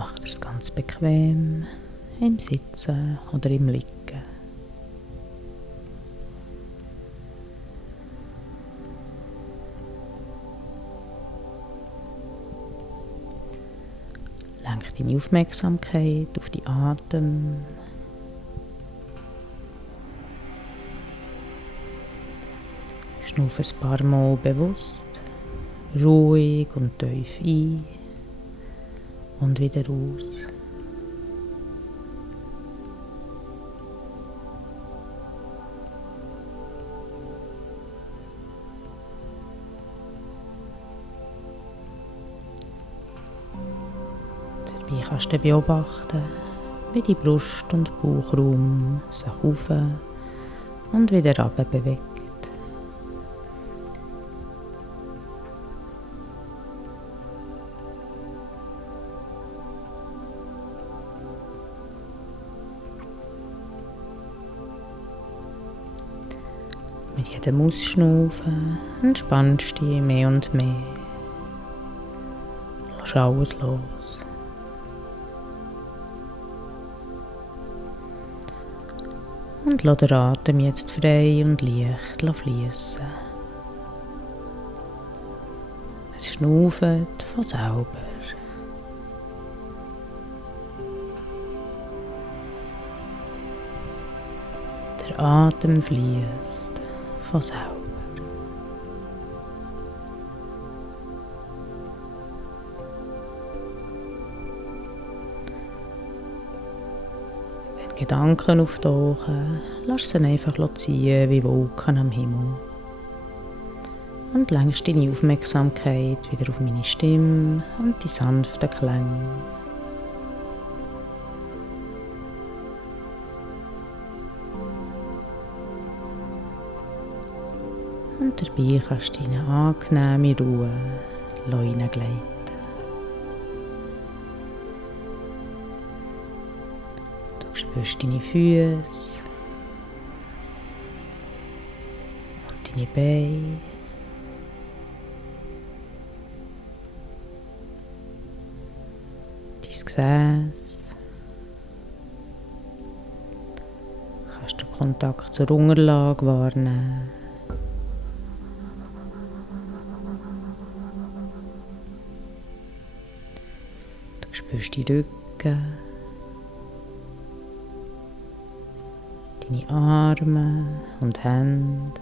Mach es ganz bequem im Sitzen oder im Liegen. Lenk deine Aufmerksamkeit auf die Atem. Schnaufe ein paar Mal bewusst, ruhig und tief ein und wieder aus. Dabei kannst du beobachten, wie die Brust- und Bauchraum sich auf und wieder runter bewegt. Mit jedem Ausschnaufen entspannst du dich mehr und mehr. Lass alles los. Und lass den Atem jetzt frei und leicht fließen. Es schnauft von selber. Der Atem fließt von selber. Wenn Gedanken auftauchen, lass sie einfach ziehen wie Wolken am Himmel. Und lenkst deine Aufmerksamkeit wieder auf meine Stimme und die sanften Klänge. Und dabei kannst du deine angenehme Ruhe hineingleiten. Du spürst deine Füße und deine Beine. Dein Gesäß. Kannst du Kontakt zur Unterlage wahrnehmen. Du spürst die Rücken, deine Arme und Hände.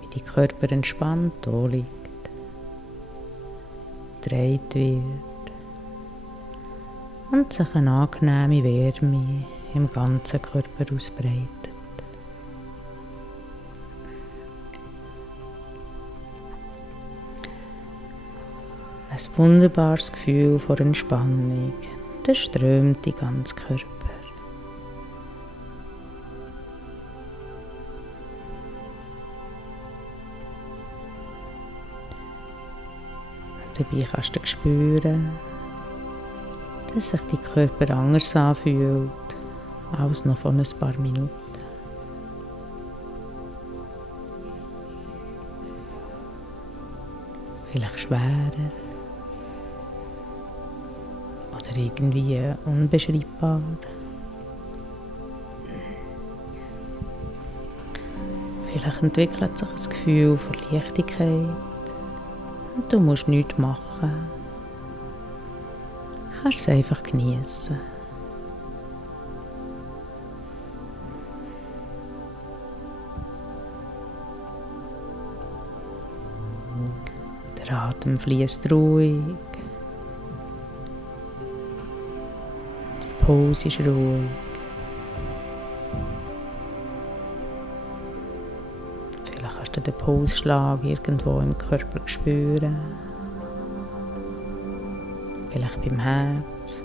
Wie dein Körper entspannt da liegt, gedreht wird und sich eine angenehme Wärme im ganzen Körper ausbreitet. Ein wunderbares Gefühl von Entspannung, das strömt den ganzen Körper. Und dabei kannst du spüren, dass sich dein Körper anders anfühlt als noch vor ein paar Minuten. Vielleicht schwerer. Oder irgendwie unbeschreibbar. Vielleicht entwickelt sich ein Gefühl von Leichtigkeit und du musst nichts machen. Du kannst es einfach genießen. Der Atem fließt ruhig. Der Puls ist ruhig. Vielleicht kannst du den Pulsschlag irgendwo im Körper spüren. Vielleicht beim Herz,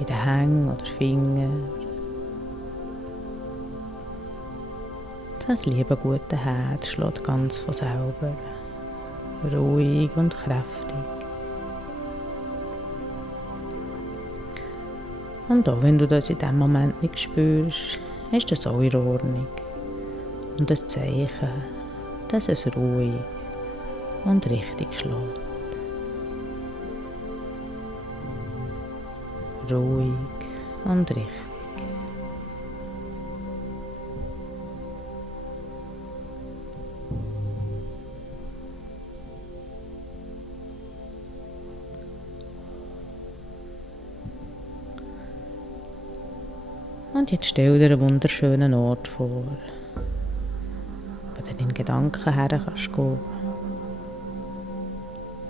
in den Hängen oder Fingern. Das liebe gute Herz schlägt ganz von selber. Ruhig und kräftig. Und auch wenn du das in diesem Moment nicht spürst, ist das auch in Ordnung. Und das Zeichen, dass es ruhig und richtig schlägt. Ruhig und richtig. Und jetzt stell dir einen wunderschönen Ort vor, wo du in Gedanken her kannst gehen.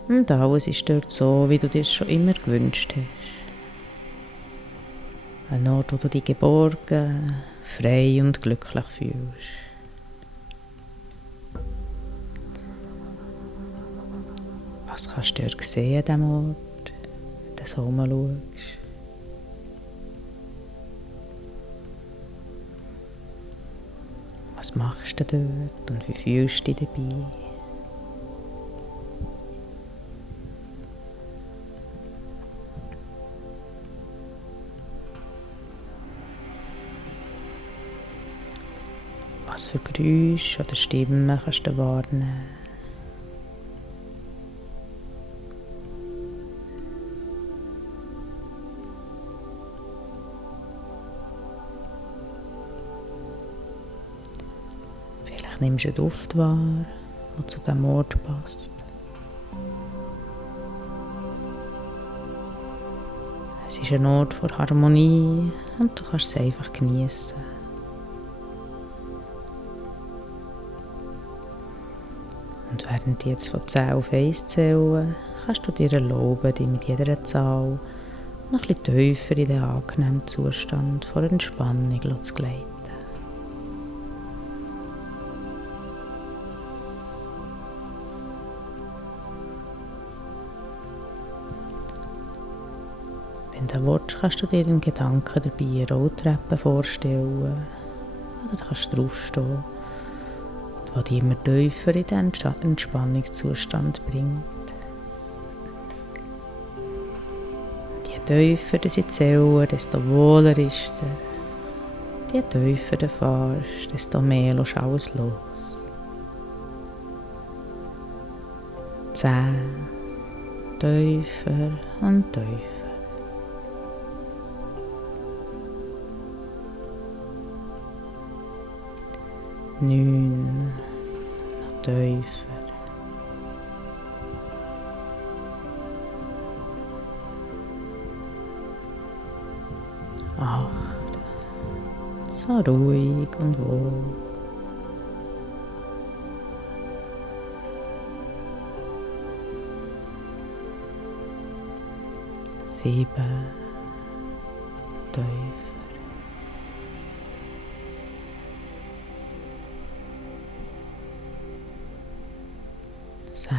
Und alles ist dort so, wie du dir es schon immer gewünscht hast. Ein Ort, wo du dich geborgen, frei und glücklich fühlst. Was kannst du dort sehen an diesem Ort, wenn du so umschaust? Was machst du dort und wie fühlst du dich dabei? Was für Geräusche oder Stimmen kannst du wahrnehmen? Vielleicht nimmst du einen Duft wahr, der zu diesem Ort passt. Es ist ein Ort vor Harmonie und du kannst es einfach genießen. Und während du jetzt von 10 auf 1 zählen, kannst du dir erlauben, dich mit jeder Zahl noch ein bisschen tiefer in den angenehmen Zustand von Entspannung zu gleiten. Wenn du willst, kannst du dir in Gedanken dabei eine Rolltreppe vorstellen oder du kannst draufstehen, die dich immer tiefer in den Entspannungszustand bringt. Je tiefer du sie zählen, desto wohler ist dir. Je tiefer du fährst, desto mehr lässt alles los. 10, tiefer und tiefer. 9, noch tiefer. 8, so ruhig und wohl. 7, tiefer. 6,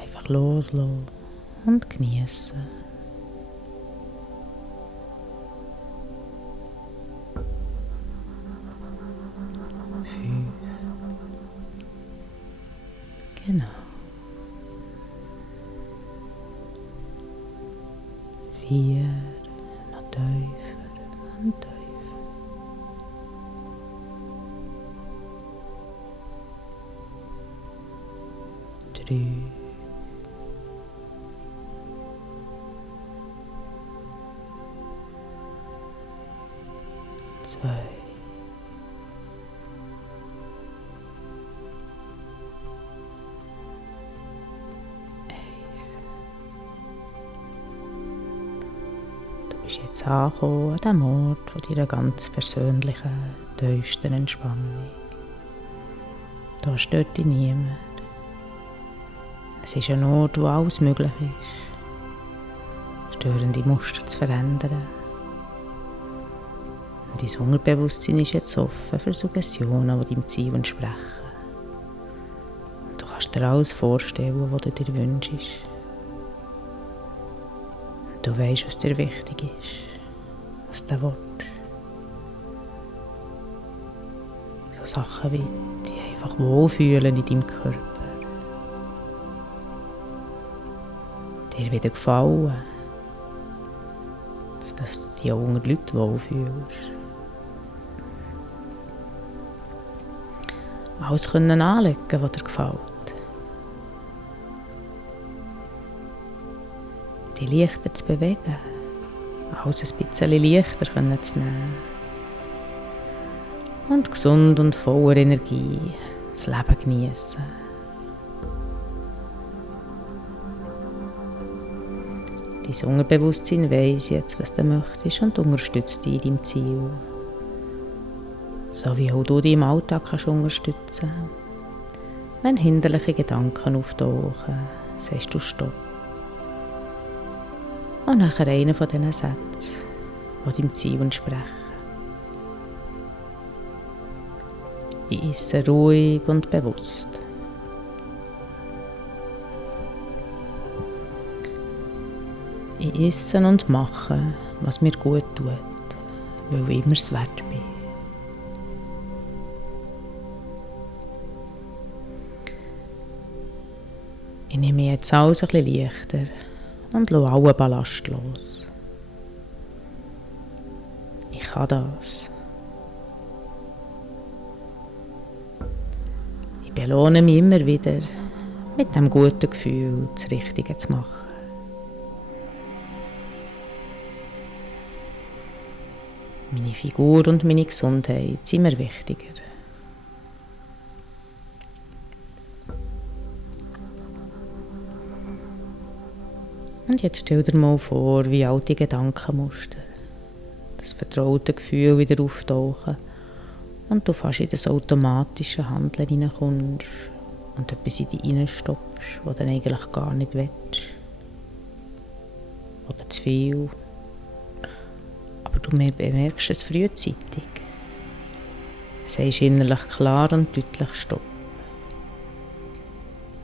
einfach loslassen und genießen. 5, genau. 4, noch tiefer und tiefer. 3, 2, 1. Du bist jetzt angekommen an dem Ort von deiner ganz persönlichen, tiefsten Entspannung. Da stört dich niemand. Es ist ein Ort, wo alles möglich ist, störende Muster zu verändern. Und dein Unterbewusstsein ist jetzt offen für Suggestionen, die deinem Ziel entsprechen. Und du kannst dir alles vorstellen, was du dir wünschst. Und du weißt, was dir wichtig ist, was du willst. So Sachen wie dich einfach wohlfühlen in deinem Körper. Dir wieder gefallen, dass du dich auch unter Leuten wohlfühlst. alles können anlegen, was dir gefällt. Die Lichter zu bewegen, alles ein bisschen leichter zu nehmen. Und gesund und voller Energie das Leben genießen. Dein Unterbewusstsein weiss jetzt, was du möchtest und unterstützt dich in deinem Ziel. So wie auch du dich im Alltag kannst unterstützen. Wenn hinderliche Gedanken auftauchen, sagst du Stopp. Und nachher einen von diesen Sätzen, die deinem Ziel entsprechen. Ich esse ruhig und bewusst. Ich esse und mache, was mir gut tut, weil ich immer es wert bin. Ich nehme jetzt alles ein bisschen leichter und lasse allen Ballast los. Ich kann das. Ich belohne mich immer wieder, mit dem guten Gefühl das Richtige zu machen. Meine Figur und meine Gesundheit sind mir wichtiger. Und jetzt stell dir mal vor, wie alte Gedankenmuster, das vertraute Gefühl wieder auftauchen und du fast in das automatische Handeln hineinkommst und etwas in dich reinstopfst, was du eigentlich gar nicht willst. Oder zu viel. Aber du bemerkst es frühzeitig. Sagst innerlich klar und deutlich Stopp.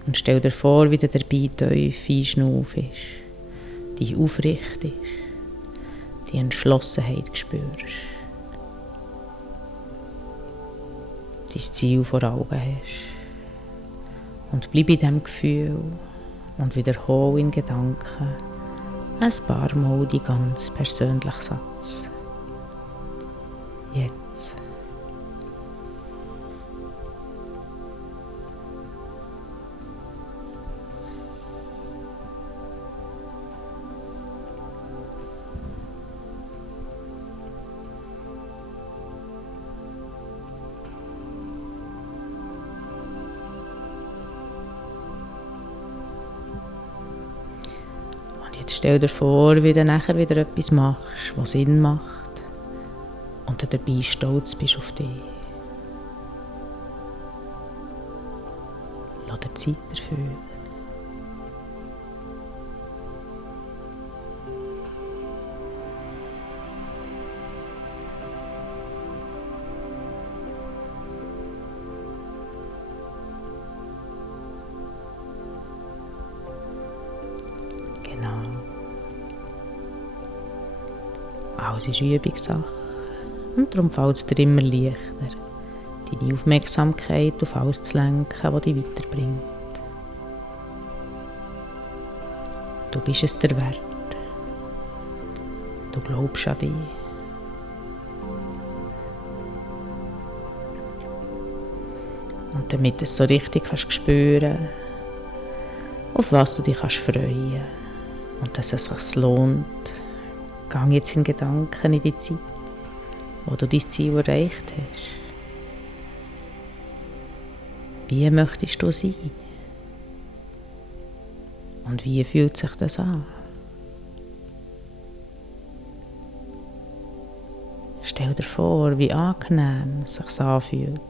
Und stell dir vor, wie du dabei tief einschnaufst, dich aufrichtest, die Entschlossenheit spürst, dein Ziel vor Augen hast. Und bleib in diesem Gefühl und wiederhole in Gedanken ein paar Mal die ganz persönlichen Satz. Jetzt. Jetzt stell dir vor, wie du nachher wieder etwas machst, was Sinn macht und du dabei stolz bist auf dich. Lass dir Zeit dafür. Alles ist Übungssache und darum fällt es dir immer leichter, deine Aufmerksamkeit auf alles zu lenken, was dich weiterbringt. Du bist es dir wert. Du glaubst an dich. Und damit du es so richtig kannst spüren, auf was du dich kannst freuen und dass es sich lohnt, geh jetzt in Gedanken in die Zeit, wo du dein Ziel erreicht hast. Wie möchtest du sein? Und wie fühlt sich das an? Stell dir vor, wie angenehm es sich anfühlt,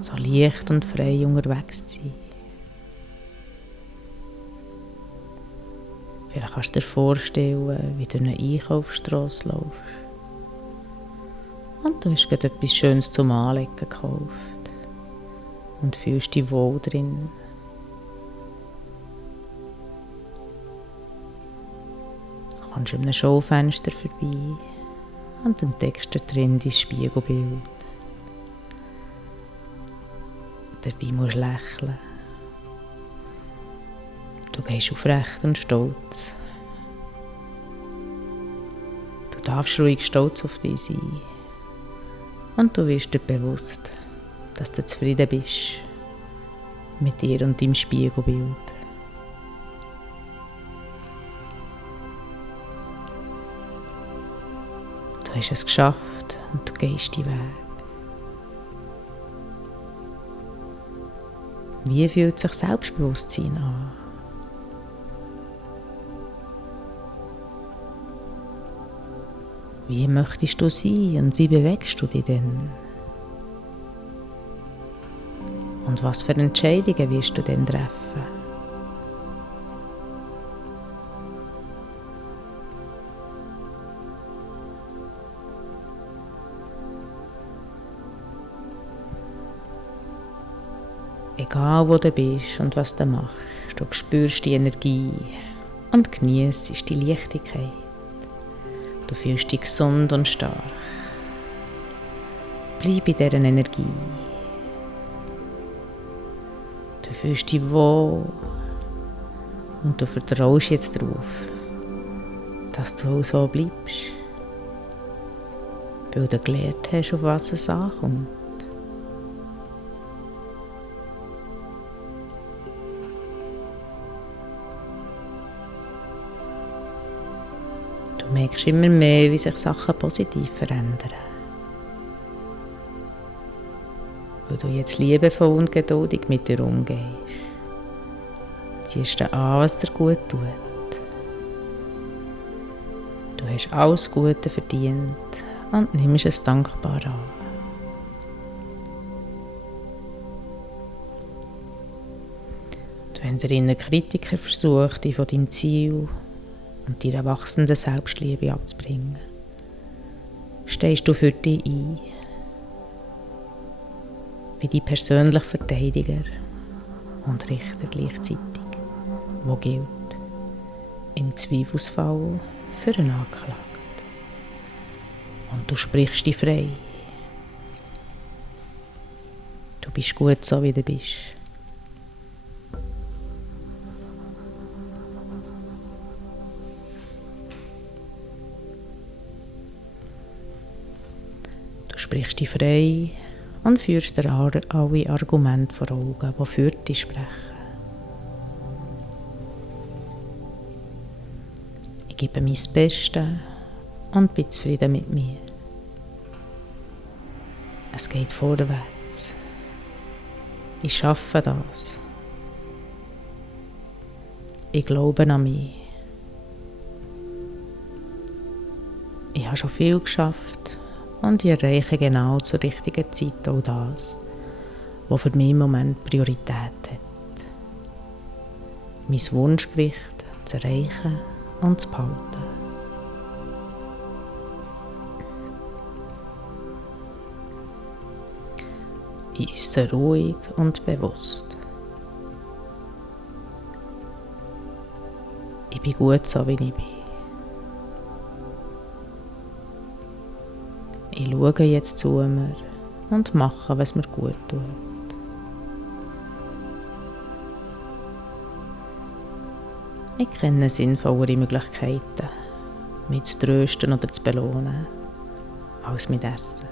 so leicht und frei unterwegs zu sein. Vielleicht kannst du dir vorstellen, wie du eine Einkaufsstrasse läufst. Und du hast gerade etwas Schönes zum Anlegen gekauft. Und fühlst dich wohl drin. Du kommst an einem Schaufenster vorbei und entdeckst da drin dein Spiegelbild. Dabei musst du lächeln. Du gehst aufrecht und stolz. Du darfst ruhig stolz auf dich sein. Und du wirst dir bewusst, dass du zufrieden bist mit dir und deinem Spiegelbild. Du hast es geschafft und du gehst deinen Weg. Wie fühlt sich Selbstbewusstsein an? Wie möchtest du sein und wie bewegst du dich denn? Und was für Entscheidungen wirst du denn treffen? Egal wo du bist und was du machst, du spürst die Energie und genießt die Leichtigkeit. Du fühlst dich gesund und stark. Bleib in dieser Energie. Du fühlst dich wohl und du vertraust jetzt darauf, dass du auch so bleibst, weil du gelernt hast, auf was es ankommt. Du merkst immer mehr, wie sich Sachen positiv verändern. Weil du jetzt liebevoll und geduldig mit dir umgehst. Ziehst dir an, was dir gut tut. Du hast alles Gute verdient und nimmst es dankbar an. Wenn der innere Kritiker versucht, dich von deinem Ziel und deiner wachsenden Selbstliebe abzubringen, stehst du für dich ein, wie dein persönlicher Verteidiger und Richter gleichzeitig, wo gilt, im Zweifelsfall für einen Anklagten. Und du sprichst dich frei. Du bist gut so, wie du bist. Du sprichst dich frei und führst dir alle Argumente vor Augen, die für dich sprechen. Ich gebe mein Bestes und bin zufrieden mit mir. Es geht vorwärts. Ich schaffe das. Ich glaube an mich. Ich habe schon viel geschafft und ich erreiche genau zur richtigen Zeit auch das, was für mich im Moment Priorität hat. Mein Wunschgewicht zu erreichen und zu behalten. Ich esse ruhig und bewusst. Ich bin gut so, wie ich bin. Ich schaue jetzt zu mir und mache, was mir gut tut. Ich kenne sinnvollere Möglichkeiten, mich zu trösten oder zu belohnen, als mit Essen.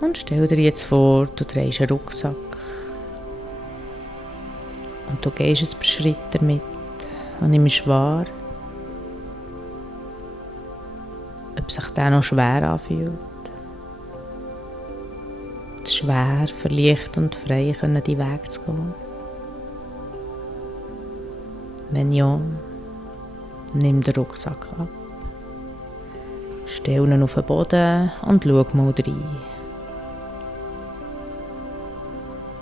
Und stell dir jetzt vor, du trägst einen Rucksack und du gehst ein paar Schritte damit und nimmst wahr, ob sich der noch schwer anfühlt. Es ist schwer, für leicht und frei deinen Weg zu gehen. Wenn ja, nimm den Rucksack ab. Stell ihn auf den Boden und schau mal rein.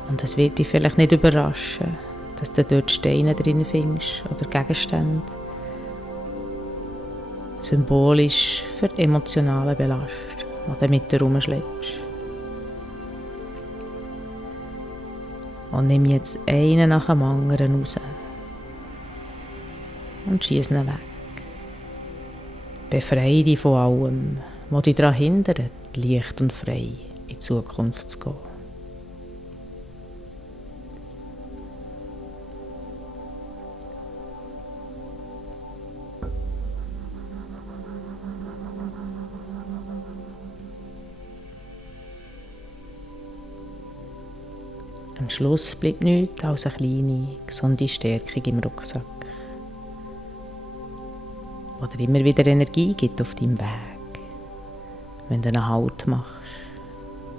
Und es wird dich vielleicht nicht überraschen, dass du dort Steine drin findest oder Gegenstände. Symbolisch für emotionale Belast, die du mit dir herumschleppst. Und nimm jetzt einen nach dem anderen raus und schiess ihn weg. Befreie dich von allem, was dich daran hindert, leicht und frei in die Zukunft zu gehen. Am Schluss bleibt nichts als eine kleine, gesunde Stärkung im Rucksack, die dir immer wieder Energie gibt auf deinem Weg, wenn du einen Halt machst,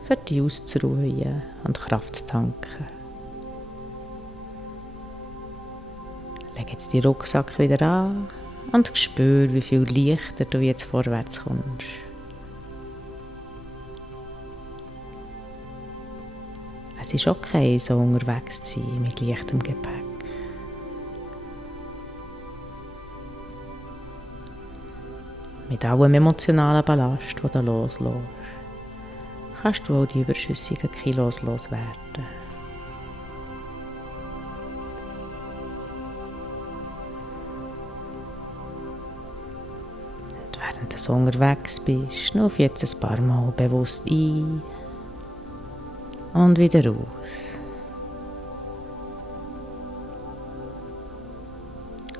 für dich auszuruhen und Kraft zu tanken. Leg jetzt den Rucksack wieder an und spür, wie viel leichter du jetzt vorwärts kommst. Es ist okay, so unterwegs zu sein mit leichtem Gepäck. Mit allem emotionalen Ballast, den du loslässt, kannst du auch die überschüssigen Kilos loswerden. Und während du so unterwegs bist, schnuff jetzt ein paar Mal bewusst ein und wieder raus.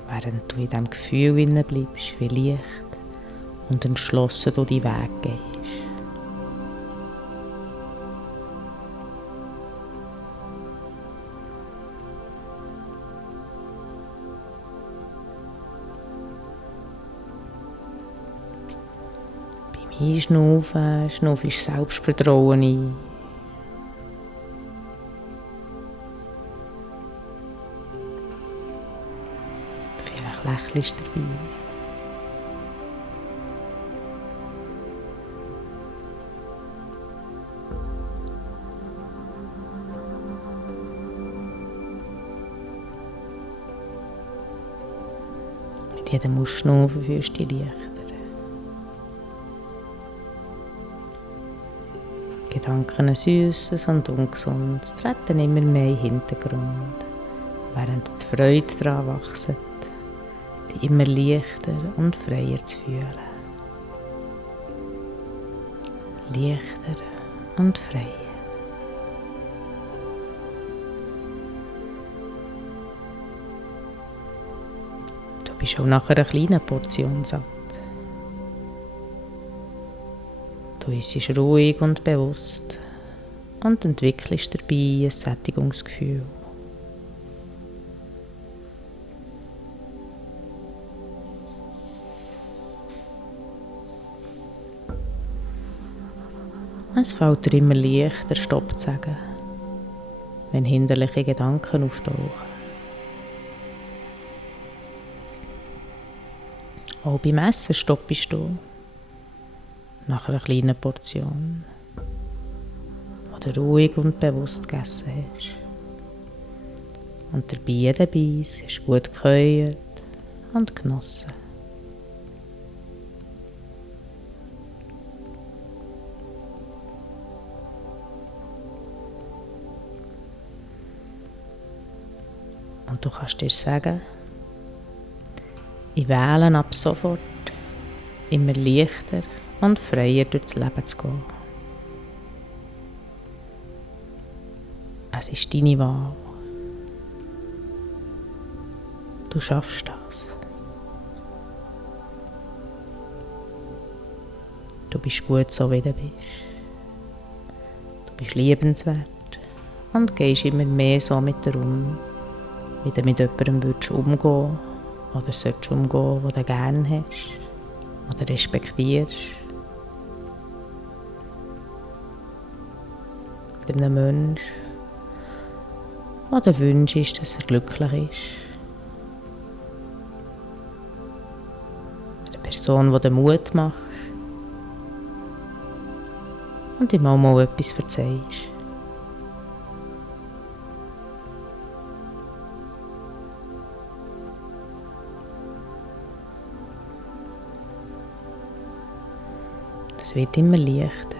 Während du in diesem Gefühl inne bleibst, wie leicht und entschlossen du deinen Weg gehst. Beim Einschnaufen schnaufst du Selbstvertrauen ein. Vielleicht lächelst du dabei. Mit jedem Ausschnaufen fühlst du dich leichter. Gedanken Süßes und Ungesundes treten immer mehr in den Hintergrund, während die Freude daran wächst, dich immer leichter und freier zu fühlen. Leichter und freier. Du bist auch nach einer kleinen Portion satt. Du isst ruhig und bewusst und entwickelst dabei ein Sättigungsgefühl. Es fällt dir immer leichter, Stopp zu sagen, wenn hinderliche Gedanken auftauchen. Auch beim Essen stoppst du nach einer kleinen Portion, die du ruhig und bewusst gegessen hast. Und dabei jeder Biss ist gut gekäut und genossen. Und du kannst dir sagen, ich wähle ab sofort immer leichter und freier durchs Leben zu gehen. Es ist deine Wahl. Du schaffst das. Du bist gut so, wie du bist. Du bist liebenswert und gehst immer mehr so mit dir um, wie du mit jemandem umgehen oder solltest umgehen, den du gerne hast oder respektierst. Mit einem Menschen, der der Wunsch ist, dass er glücklich ist. Mit einer Person, die dir Mut macht und ihm auch mal etwas verzeihst. Es wird immer leichter.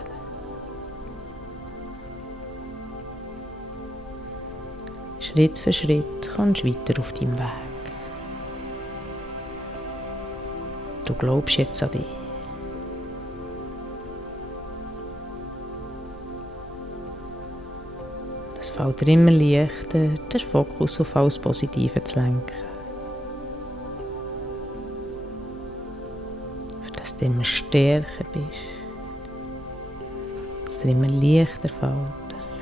Schritt für Schritt kommst du weiter auf deinem Weg. Du glaubst jetzt an dich. Es fällt dir immer leichter, den Fokus auf alles Positive zu lenken. Für dass du immer stärker bist. Dass dir immer leichter fällt,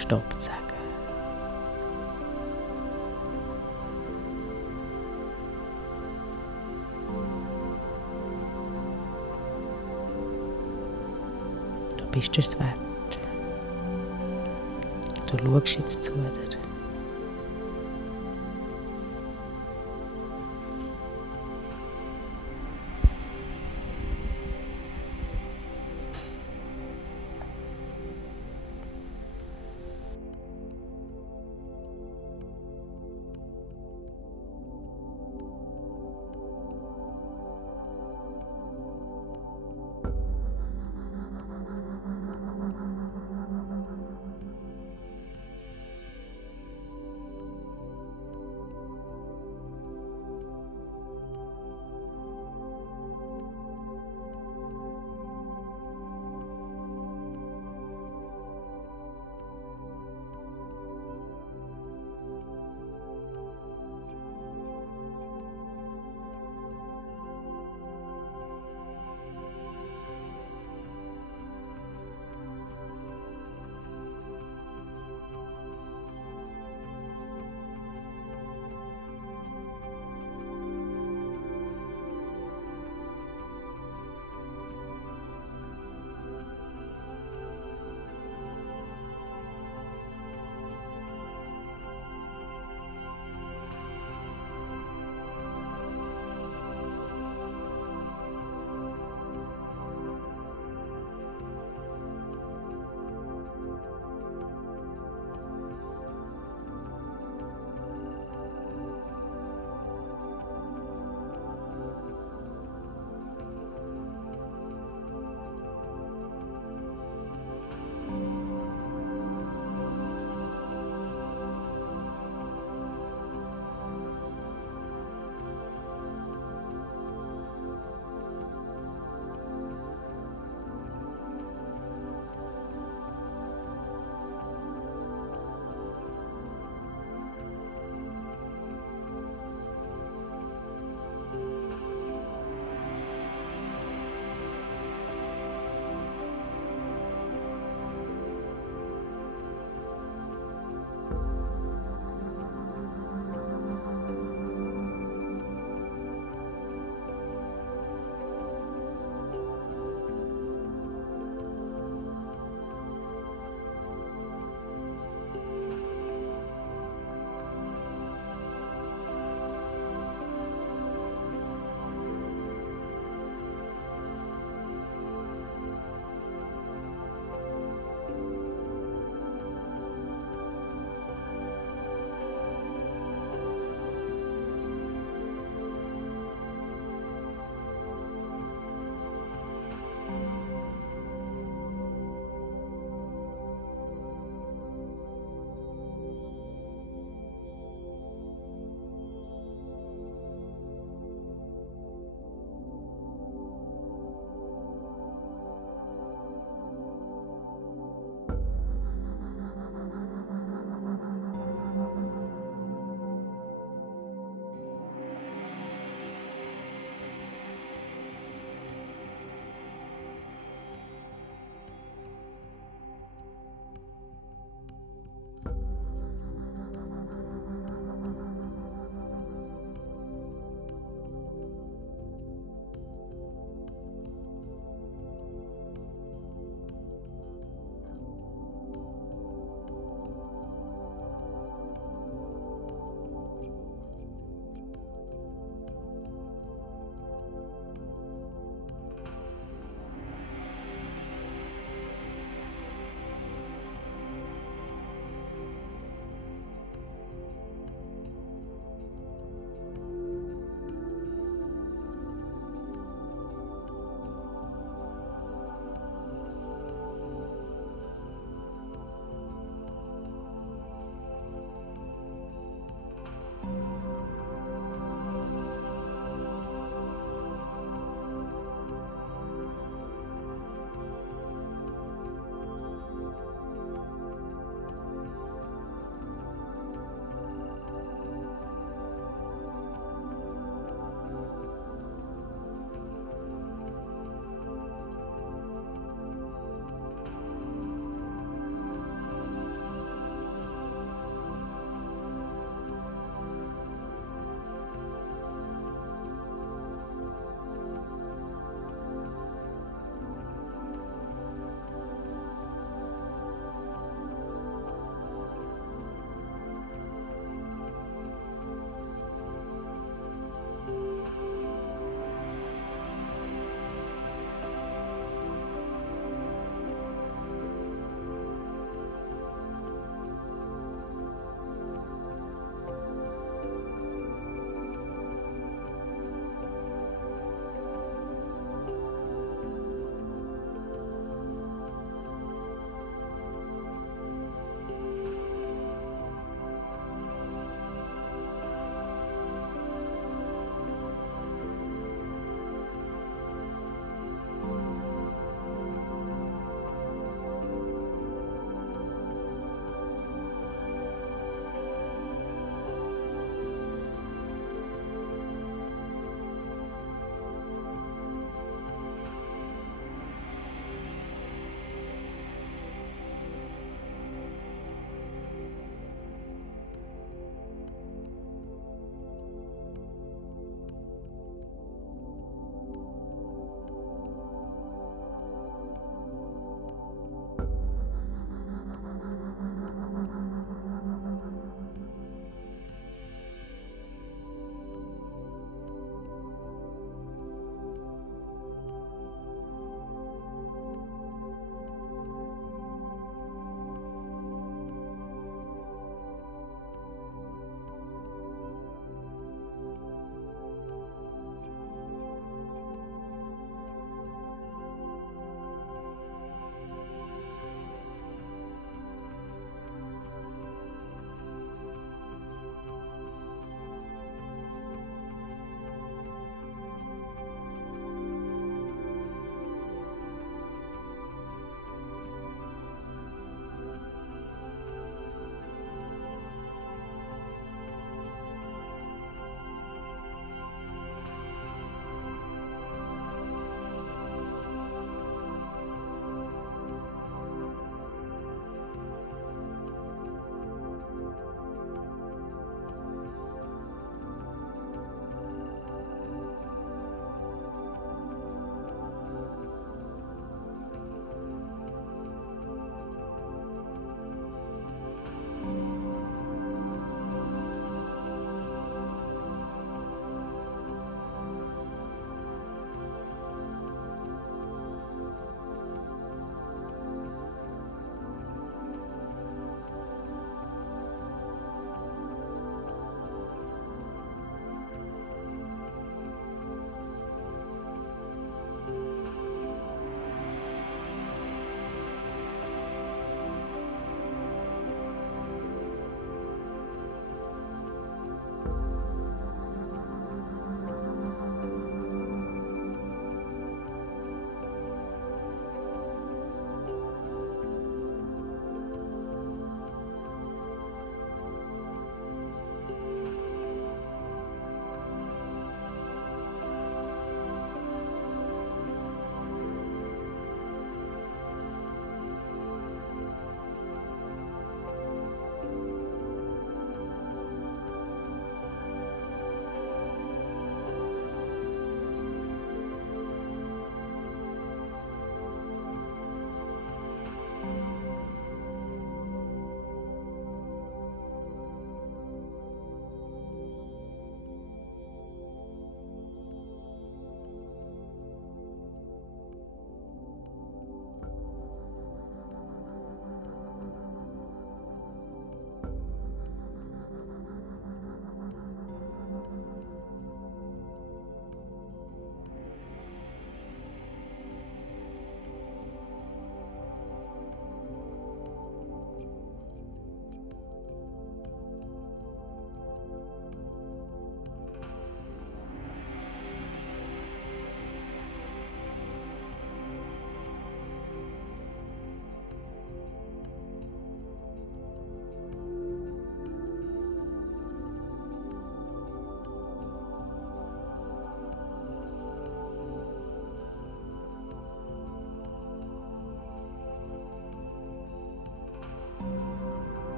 Stopp zu sagen. bist du es wert. Du schaust jetzt zu dir.